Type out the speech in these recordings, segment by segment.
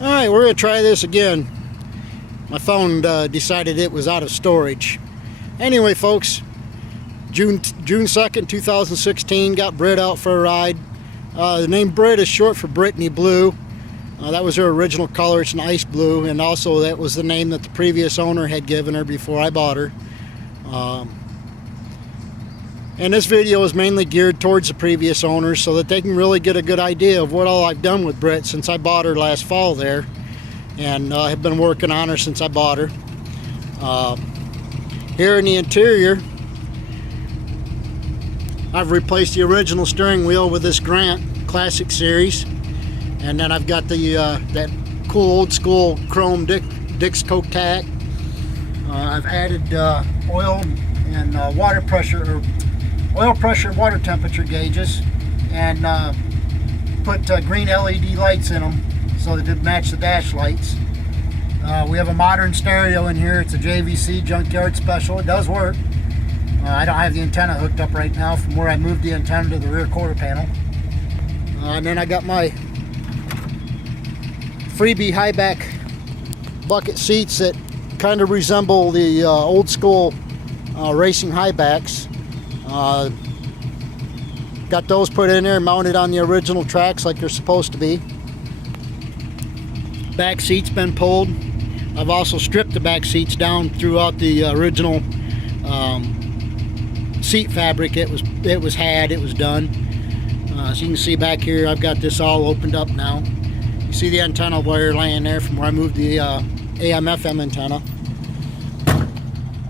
Alright, we're going to try this again. My phone decided it was out of storage. Anyway, folks, June 2nd, 2016, got Brit out for a ride. The name Brit is short for Brittany Blue. That was her original color. It's an ice blue, and also that was the name that the previous owner had given her before I bought her. And this video is mainly geared towards the previous owners so that they can really get a good idea of what all I've done with Brit since I bought her last fall there, and have been working on her since I bought her. Here in the interior, I've replaced the original steering wheel with this Grant Classic Series, and then I've got the that cool old school chrome Dix Coke tack. I've added oil and water pressure, water temperature gauges, and put green LED lights in them so that it match the dash lights. We have a modern stereo in here. It's a JVC Junkyard Special. It does work. I don't have the antenna hooked up right now from where I moved the antenna to the rear quarter panel. And then I got my Freebie high back bucket seats that kind of resemble the old school racing high backs. Got those put in there, mounted on the original tracks like they're supposed to be. Back seat's been pulled. I've also stripped the back seats down throughout the original seat fabric. It was done. So you can see back here, I've got this all opened up now. You see the antenna wire laying there from where I moved the AM/FM antenna.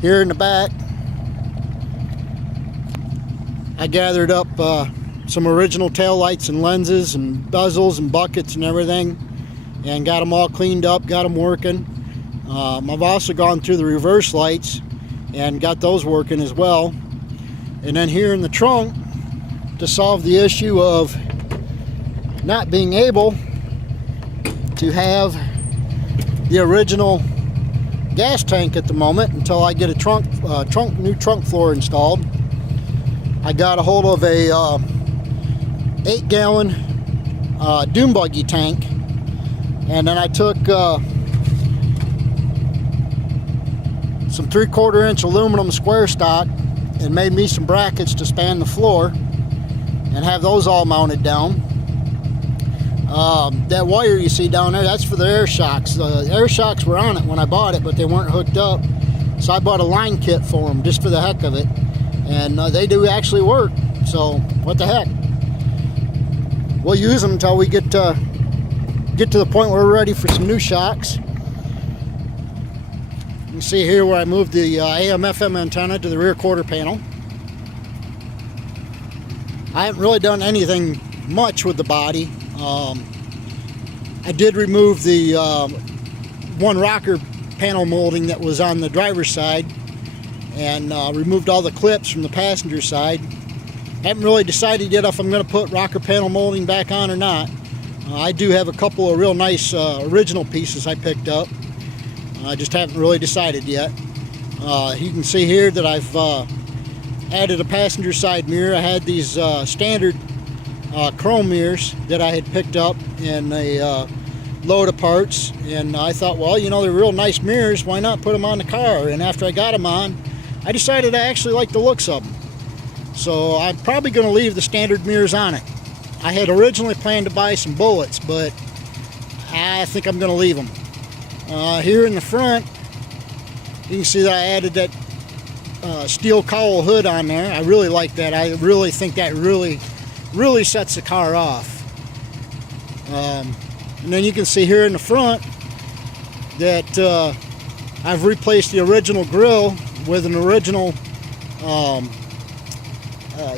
Here in the back, I gathered up some original tail lights and lenses and bezels and buckets and everything, and got them all cleaned up, got them working. I've also gone through the reverse lights and got those working as well. And then here in the trunk, to solve the issue of not being able to have the original gas tank at the moment until I get a new trunk floor installed, I got a hold of a 8-gallon dune buggy tank, and then I took some 3/4 inch aluminum square stock and made me some brackets to span the floor and have those all mounted down. That wire you see down there, that's for the air shocks. The air shocks were on it when I bought it, but they weren't hooked up, so I bought a line kit for them just for the heck of it. And they do actually work, so what the heck. We'll use them until we get to the point where we're ready for some new shocks. You can see here where I moved the AM/FM antenna to the rear quarter panel. I haven't really done anything much with the body. I did remove the one rocker panel molding that was on the driver's side, and removed all the clips from the passenger side. Haven't really decided yet if I'm going to put rocker panel molding back on or not. I do have a couple of real nice original pieces I picked up. I just haven't really decided yet. You can see here that I've added a passenger side mirror. I had these standard chrome mirrors that I had picked up in a load of parts, and I thought, well, you know, they're real nice mirrors, why not put them on the car? And after I got them on, I decided I actually like the looks of them. So I'm probably going to leave the standard mirrors on it. I had originally planned to buy some bullets, but I think I'm going to leave them. Here in the front, you can see that I added that steel cowl hood on there. I really like that. I really think that really sets the car off. And then you can see here in the front that I've replaced the original grill with an original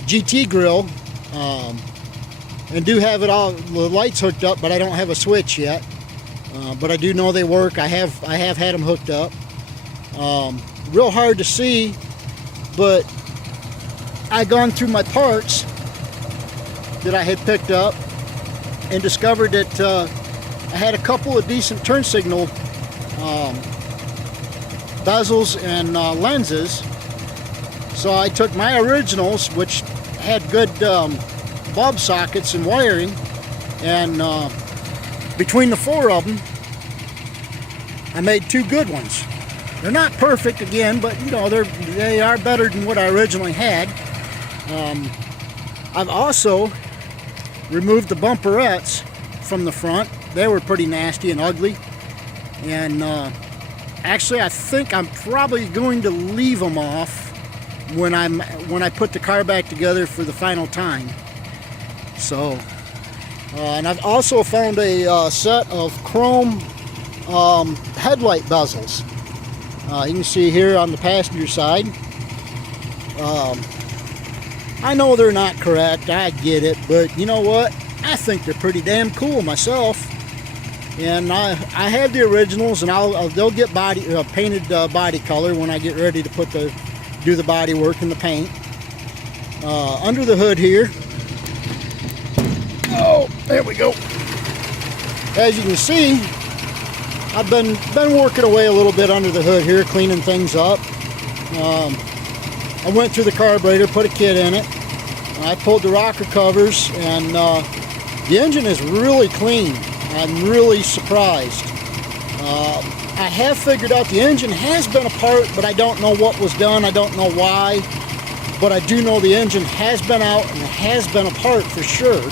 GT grill, and do have it all, the lights hooked up, but I don't have a switch yet. But I do know they work. I have had them hooked up. Real hard to see, but I've gone through my parts that I had picked up and discovered that I had a couple of decent turn signal bezels and lenses. So I took my originals, which had good bulb sockets and wiring, and between the four of them, I made 2 good ones. They're not perfect again, but you know, they are better than what I originally had. I've also removed the bumperettes from the front. They were pretty nasty and ugly, and actually I think I'm probably going to leave them off when I put the car back together for the final time. So and I've also found a set of chrome headlight bezels. You can see here on the passenger side. I know they're not correct, I get it, but you know what? I think they're pretty damn cool myself. And I have the originals, and they'll get painted body color when I get ready to do the body work and the paint. Under the hood here, oh, there we go. As you can see, I've been working away a little bit under the hood here, cleaning things up. I went through the carburetor, put a kit in it. I pulled the rocker covers, and the engine is really clean. I'm really surprised. I have figured out the engine has been apart, but I don't know what was done. I don't know why, but I do know the engine has been out and has been apart for sure.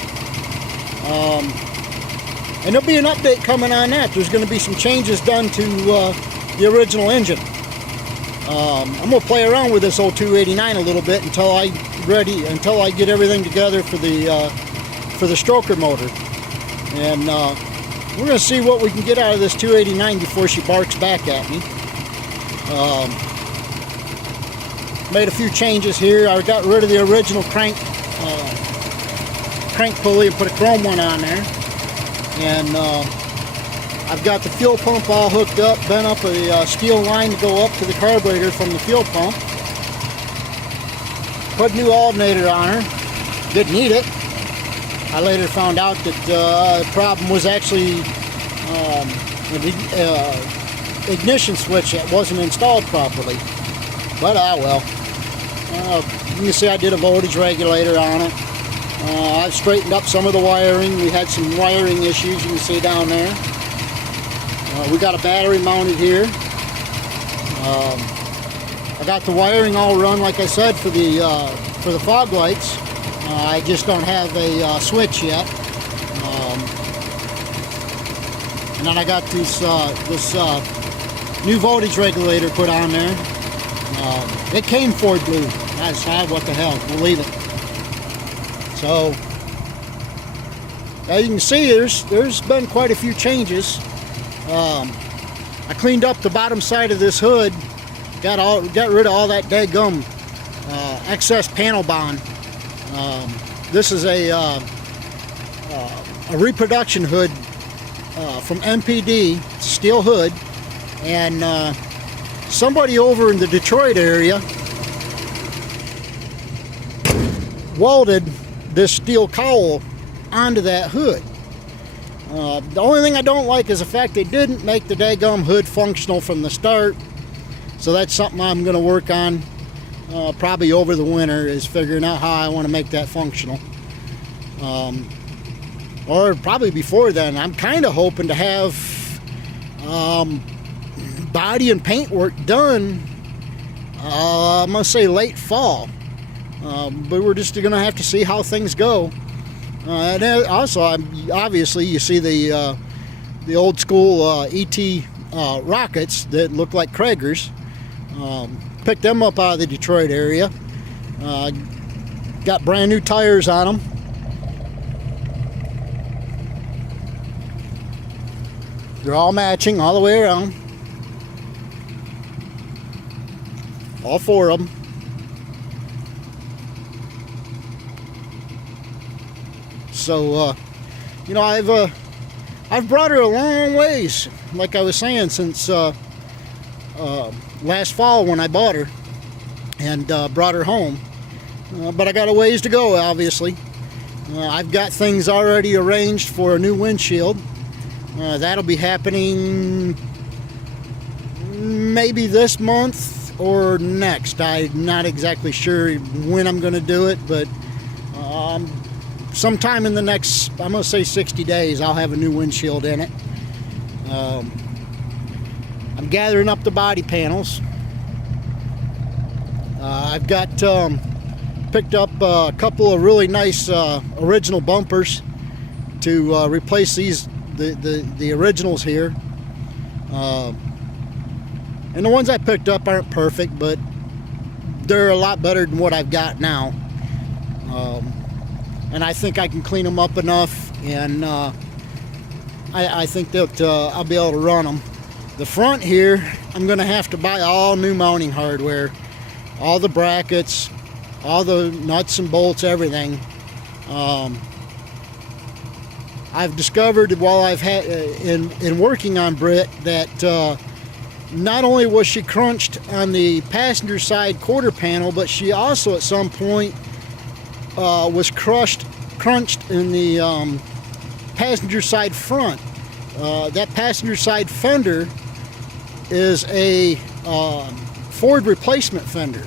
And there'll be an update coming on that. There's going to be some changes done to the original engine. I'm going to play around with this old 289 a little bit until I get everything together for the stroker motor. And we're going to see what we can get out of this 289 before she barks back at me. Made a few changes here. I got rid of the original crank pulley and put a chrome one on there. And I've got the fuel pump all hooked up, bent up a steel line to go up to the carburetor from the fuel pump. Put a new alternator on her. Didn't need it. I later found out that the problem was actually an ignition switch that wasn't installed properly. But well. You can see I did a voltage regulator on it. I've straightened up some of the wiring. We had some wiring issues, you can see down there. We got a battery mounted here. I got the wiring all run, like I said, for the fog lights. I just don't have a switch yet. And then I got this new voltage regulator put on there. It came Ford blue. That's what the hell, we'll leave it. So, as you can see, there's been quite a few changes. I cleaned up the bottom side of this hood, got rid of all that daggum excess panel bond. This is a reproduction hood from MPD, steel hood, and somebody over in the Detroit area welded this steel cowl onto that hood. The only thing I don't like is the fact they didn't make the daggum hood functional from the start. So that's something I'm going to work on probably over the winter, is figuring out how I want to make that functional. Or probably before then. I'm kind of hoping to have body and paint work done, I'm going to say late fall. But we're just going to have to see how things go. And also, obviously, you see the old school ET rockets that look like Kragers. Picked them up out of the Detroit area. Got brand new tires on them. They're all matching all the way around. All 4 of them. So, you know, I've brought her a long ways, like I was saying, since last fall when I bought her and brought her home. But I got a ways to go, obviously. I've got things already arranged for a new windshield. That'll be happening maybe this month or next. I'm not exactly sure when I'm going to do it, but sometime in the next, I'm going to say 60 days, I'll have a new windshield in it. I'm gathering up the body panels. I've got picked up a couple of really nice original bumpers to replace the originals here. And the ones I picked up aren't perfect, but they're a lot better than what I've got now. And I think I can clean them up enough, and I think that I'll be able to run them. The front here, I'm going to have to buy all new mounting hardware, all the brackets, all the nuts and bolts, everything. I've discovered while I've had in working on Britt that not only was she crunched on the passenger side quarter panel, but she also at some point was crunched in the passenger side front. That passenger side fender is a Ford replacement fender.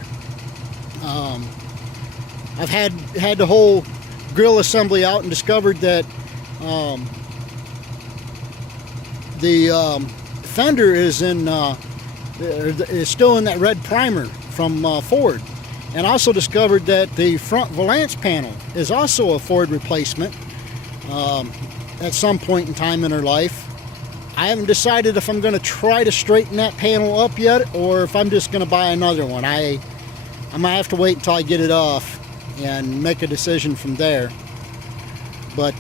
I've had the whole grill assembly out and discovered that the fender is still in that red primer from Ford, and also discovered that the front valance panel is also a Ford replacement at some point in time in her life. I haven't decided if I'm going to try to straighten that panel up yet, or if I'm just going to buy another one. I might have to wait until I get it off and make a decision from there. But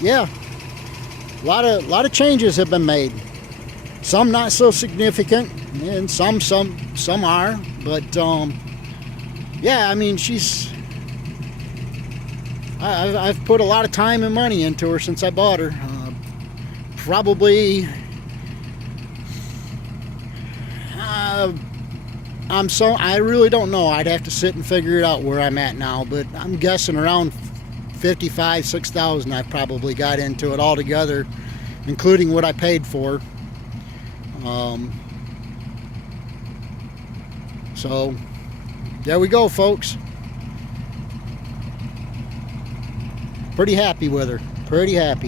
yeah, a lot of changes have been made. Some not so significant, and some are. But yeah, I mean, I've put a lot of time and money into her since I bought her. Probably I really don't know. I'd have to sit and figure it out where I'm at now, but I'm guessing around 55, 6,000 I've probably got into it altogether, including what I paid for. So there we go, folks. Pretty happy with her. Pretty happy.